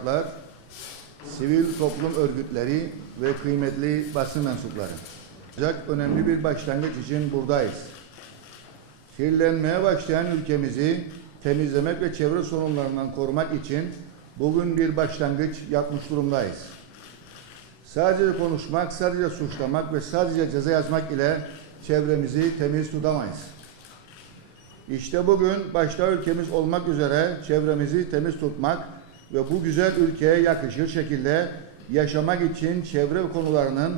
Bürokratlar, sivil toplum örgütleri ve kıymetli basın mensupları. Ancak önemli bir başlangıç için buradayız. Kirlenmeye başlayan ülkemizi temizlemek ve çevre sorunlarından korumak için bugün bir başlangıç yapmış durumdayız. Sadece konuşmak, sadece suçlamak ve sadece ceza yazmak ile çevremizi temiz tutamayız. İşte bugün başta ülkemiz olmak üzere çevremizi temiz tutmak ve bu güzel ülkeye yakışır şekilde yaşamak için çevre konularının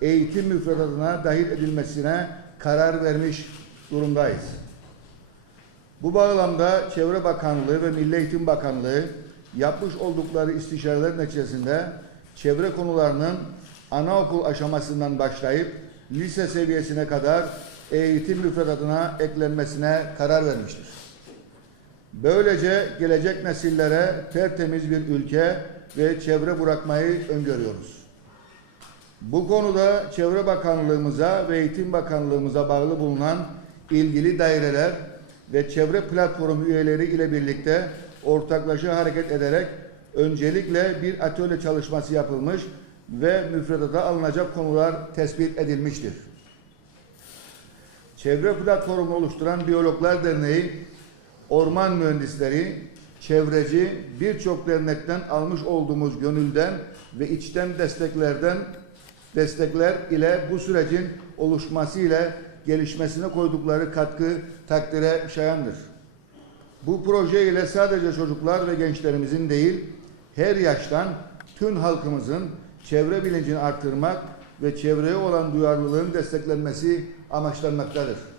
eğitim müfredatına dahil edilmesine karar vermiş durumdayız. Bu bağlamda Çevre Bakanlığı ve Milli Eğitim Bakanlığı yapmış oldukları istişareler neticesinde çevre konularının anaokul aşamasından başlayıp lise seviyesine kadar eğitim müfredatına eklenmesine karar vermiştir. Böylece gelecek nesillere tertemiz bir ülke ve çevre bırakmayı öngörüyoruz. Bu konuda Çevre Bakanlığımıza ve Eğitim Bakanlığımıza bağlı bulunan ilgili daireler ve çevre platformu üyeleri ile birlikte ortaklaşa hareket ederek öncelikle bir atölye çalışması yapılmış ve müfredata alınacak konular tespit edilmiştir. Çevre platformunu oluşturan Biyologlar Derneği, orman mühendisleri, çevreci birçok dernekten almış olduğumuz gönülden ve içten desteklerden destekler ile bu sürecin oluşması ile gelişmesine koydukları katkı takdire şayandır. Bu proje ile sadece çocuklar ve gençlerimizin değil, her yaştan tüm halkımızın çevre bilincini arttırmak ve çevreye olan duyarlılığın desteklenmesi amaçlanmaktadır.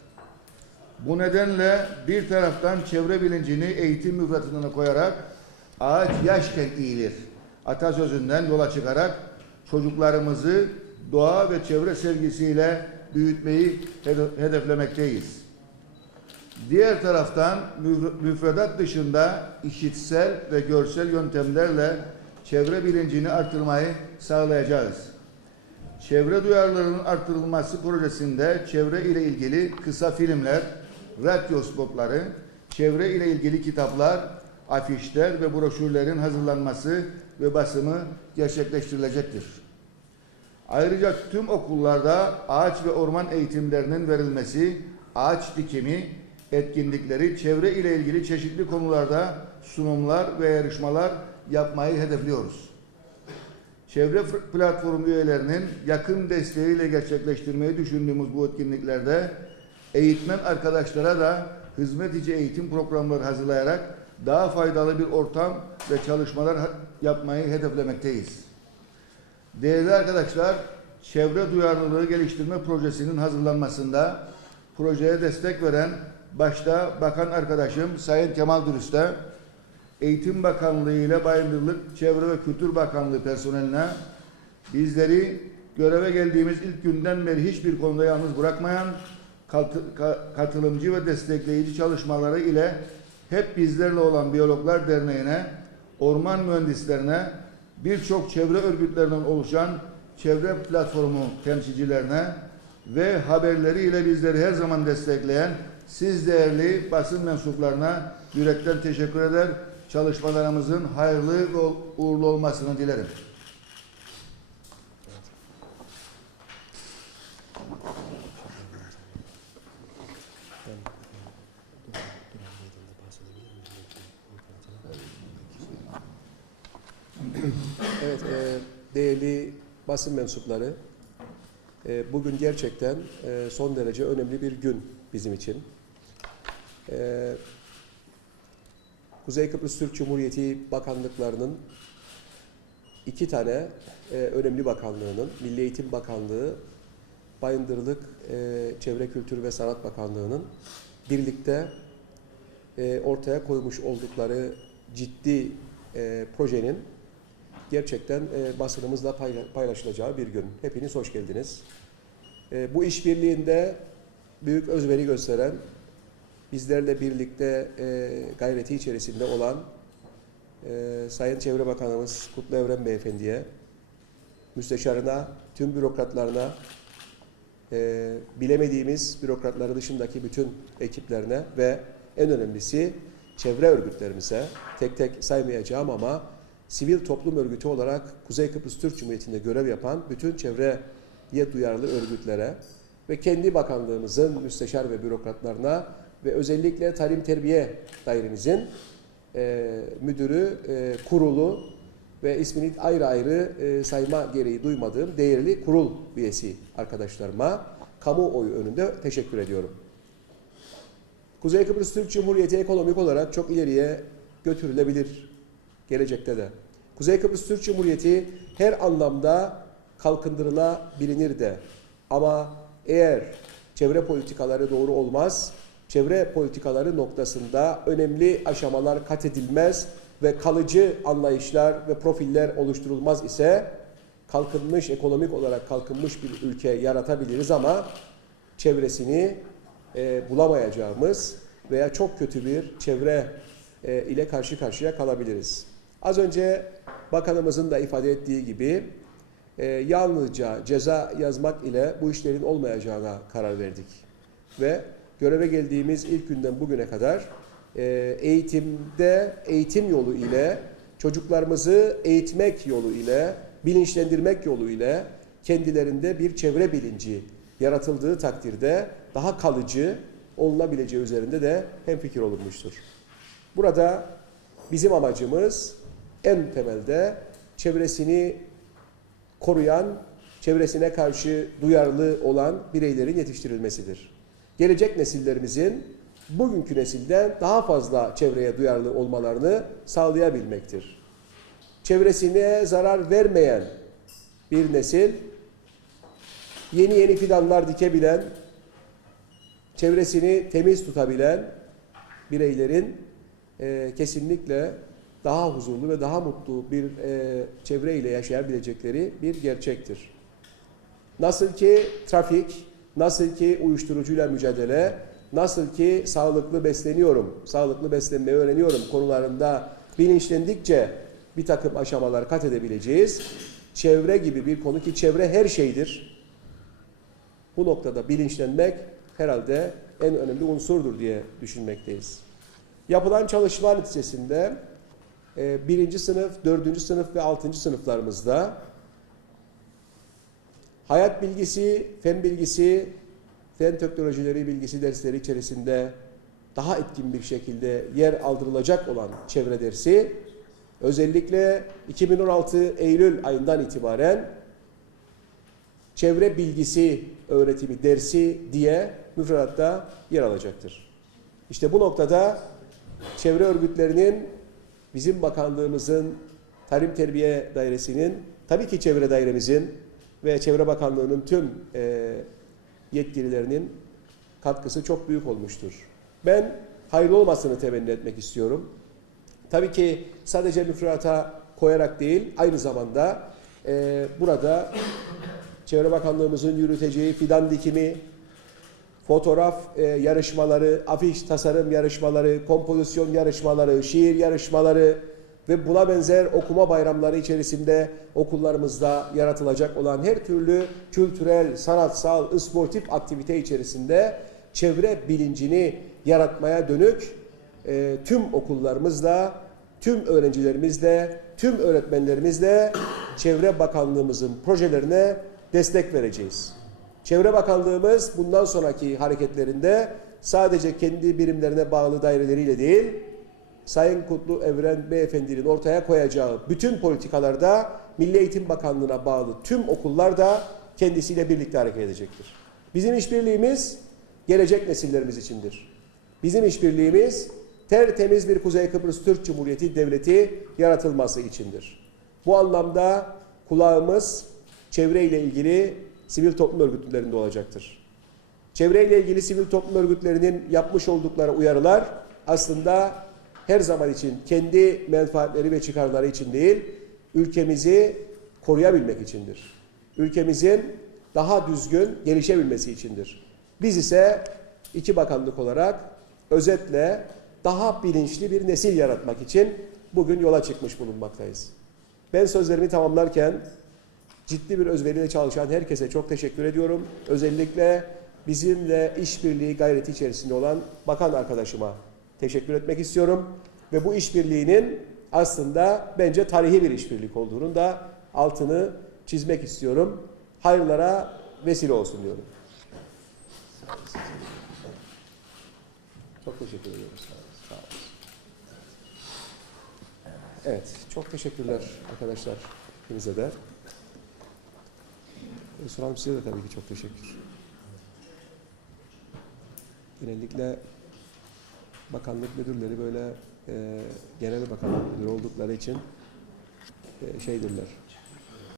Bu nedenle bir taraftan çevre bilincini eğitim müfredatına koyarak ağaç yaşken eğilir atasözünden yola çıkarak çocuklarımızı doğa ve çevre sevgisiyle büyütmeyi hede- hedeflemekteyiz. Diğer taraftan müf- müfredat dışında işitsel ve görsel yöntemlerle çevre bilincini artırmayı sağlayacağız. Çevre duyarlılığının artırılması projesinde çevre ile ilgili kısa filmler, radyo spotları, çevre ile ilgili kitaplar, afişler ve broşürlerin hazırlanması ve basımı gerçekleştirilecektir. Ayrıca tüm okullarda ağaç ve orman eğitimlerinin verilmesi, ağaç dikimi, etkinlikleri, çevre ile ilgili çeşitli konularda sunumlar ve yarışmalar yapmayı hedefliyoruz. Çevre platform üyelerinin yakın desteğiyle gerçekleştirmeyi düşündüğümüz bu etkinliklerde eğitmen arkadaşlara da hizmet içi eğitim programları hazırlayarak daha faydalı bir ortam ve çalışmalar yapmayı hedeflemekteyiz. Değerli arkadaşlar, çevre duyarlılığı geliştirme projesinin hazırlanmasında projeye destek veren başta bakan arkadaşım Sayın Kemal Dürüst'e, Eğitim Bakanlığı ile Bayındırlık Çevre ve Kültür Bakanlığı personeline bizleri göreve geldiğimiz ilk günden beri hiçbir konuda yalnız bırakmayan katılımcı ve destekleyici çalışmaları ile hep bizlerle olan Biyologlar Derneği'ne, orman mühendislerine, birçok çevre örgütlerinden oluşan çevre platformu temsilcilerine ve haberleriyle bizleri her zaman destekleyen siz değerli basın mensuplarına yürekten teşekkür eder. Çalışmalarımızın hayırlı ve uğurlu olmasını dilerim. E, değerli basın mensupları, e, bugün gerçekten e, son derece önemli bir gün bizim için. E, Kuzey Kıbrıs Türk Cumhuriyeti bakanlıklarının iki tane e, önemli bakanlığının, Milli Eğitim Bakanlığı, Bayındırlık e, Çevre Kültür ve Sanat Bakanlığı'nın birlikte e, ortaya koymuş oldukları ciddi e, projenin gerçekten e, basınımızla payla- paylaşılacağı bir gün. Hepiniz hoş geldiniz. E, bu işbirliğinde büyük özveri gösteren, bizlerle birlikte e, gayreti içerisinde olan Sayın Çevre Bakanımız Kutlu Evren Beyefendi'ye, müsteşarına, tüm bürokratlarına, bilemediğimiz bürokratları dışındaki bütün ekiplerine ve en önemlisi çevre örgütlerimize tek tek saymayacağım ama sivil toplum örgütü olarak Kuzey Kıbrıs Türk Cumhuriyeti'nde görev yapan bütün çevreye duyarlı örgütlere ve kendi bakanlığımızın müsteşar ve bürokratlarına ve özellikle Talim Terbiye Dairemizin e, müdürü, e, kurulu ve ismini ayrı ayrı e, sayma gereği duymadığım değerli kurul üyesi arkadaşlarıma kamuoyu önünde teşekkür ediyorum. Kuzey Kıbrıs Türk Cumhuriyeti ekonomik olarak çok ileriye götürülebilir gelecekte de. Kuzey Kıbrıs Türk Cumhuriyeti her anlamda kalkındırılabilir de. Ama eğer çevre politikaları doğru olmaz, çevre politikaları noktasında önemli aşamalar kat edilmez ve kalıcı anlayışlar ve profiller oluşturulmaz ise kalkınmış, ekonomik olarak kalkınmış bir ülke yaratabiliriz ama çevresini e, bulamayacağımız veya çok kötü bir çevre e, ile karşı karşıya kalabiliriz. Az önce bakanımızın da ifade ettiği gibi e, yalnızca ceza yazmak ile bu işlerin olmayacağına karar verdik. Ve göreve geldiğimiz ilk günden bugüne kadar e, eğitimde eğitim yolu ile çocuklarımızı eğitmek yolu ile bilinçlendirmek yolu ile kendilerinde bir çevre bilinci yaratıldığı takdirde daha kalıcı olunabileceği üzerinde de hemfikir olunmuştur. Burada bizim amacımız en temelde çevresini koruyan, çevresine karşı duyarlı olan bireylerin yetiştirilmesidir. Gelecek nesillerimizin bugünkü nesilden daha fazla çevreye duyarlı olmalarını sağlayabilmektir. Çevresine zarar vermeyen bir nesil yeni yeni fidanlar dikebilen, çevresini temiz tutabilen bireylerin e, kesinlikle daha huzurlu ve daha mutlu bir e, çevre ile yaşayabilecekleri bir gerçektir. Nasıl ki trafik, nasıl ki uyuşturucuyla mücadele, nasıl ki sağlıklı besleniyorum, sağlıklı beslenmeyi öğreniyorum konularında bilinçlendikçe bir takım aşamalar kat edebileceğiz. Çevre gibi bir konu ki çevre her şeydir. Bu noktada bilinçlenmek herhalde en önemli unsurdur diye düşünmekteyiz. Yapılan çalışma neticesinde birinci sınıf, dördüncü sınıf ve altıncı sınıflarımızda hayat bilgisi, fen bilgisi, fen teknolojileri bilgisi dersleri içerisinde daha etkin bir şekilde yer aldırılacak olan çevre dersi özellikle 2016 Eylül ayından itibaren çevre bilgisi öğretimi dersi diye müfredatta yer alacaktır. İşte bu noktada çevre örgütlerinin bizim bakanlığımızın Tarım Terbiye Dairesi'nin tabii ki çevre dairemizin ve Çevre Bakanlığı'nın tüm e, yetkililerinin katkısı çok büyük olmuştur. Ben hayırlı olmasını temenni etmek istiyorum. Tabii ki sadece müfredata koyarak değil, aynı zamanda e, burada Çevre Bakanlığımızın yürüteceği fidan dikimi, fotoğraf e, yarışmaları, afiş tasarım yarışmaları, kompozisyon yarışmaları, şiir yarışmaları ve buna benzer okuma bayramları içerisinde okullarımızda yaratılacak olan her türlü kültürel, sanatsal, sportif aktivite içerisinde çevre bilincini yaratmaya dönük e, tüm okullarımızla, tüm öğrencilerimizle, tüm öğretmenlerimizle Çevre Bakanlığımızın projelerine destek vereceğiz. Çevre Bakanlığımız bundan sonraki hareketlerinde sadece kendi birimlerine bağlı daireleriyle değil, Sayın Kutlu Evren Beyefendi'nin ortaya koyacağı bütün politikalarda Milli Eğitim Bakanlığı'na bağlı tüm okullar da kendisiyle birlikte hareket edecektir. Bizim işbirliğimiz gelecek nesillerimiz içindir. Bizim işbirliğimiz tertemiz bir Kuzey Kıbrıs Türk Cumhuriyeti Devleti yaratılması içindir. Bu anlamda kulağımız çevreyle ilgili sivil toplum örgütlerinde olacaktır. Çevreyle ilgili sivil toplum örgütlerinin yapmış oldukları uyarılar aslında her zaman için kendi menfaatleri ve çıkarları için değil, ülkemizi koruyabilmek içindir. Ülkemizin daha düzgün gelişebilmesi içindir. Biz ise iki bakanlık olarak özetle daha bilinçli bir nesil yaratmak için bugün yola çıkmış bulunmaktayız. Ben sözlerimi tamamlarken ciddi bir özveriyle çalışan herkese çok teşekkür ediyorum. Özellikle bizimle işbirliği gayreti içerisinde olan bakan arkadaşıma teşekkür etmek istiyorum. Ve bu işbirliğinin aslında bence tarihi bir işbirlik olduğunun da altını çizmek istiyorum. Hayırlara vesile olsun diyorum. Çok teşekkür olun. Evet, çok teşekkürler arkadaşlar. Hepinize de. Resul Hanım size de tabii ki çok teşekkür. Genellikle bakanlık müdürleri böyle e, genel bakanlık müdürü oldukları için e, şeydirler.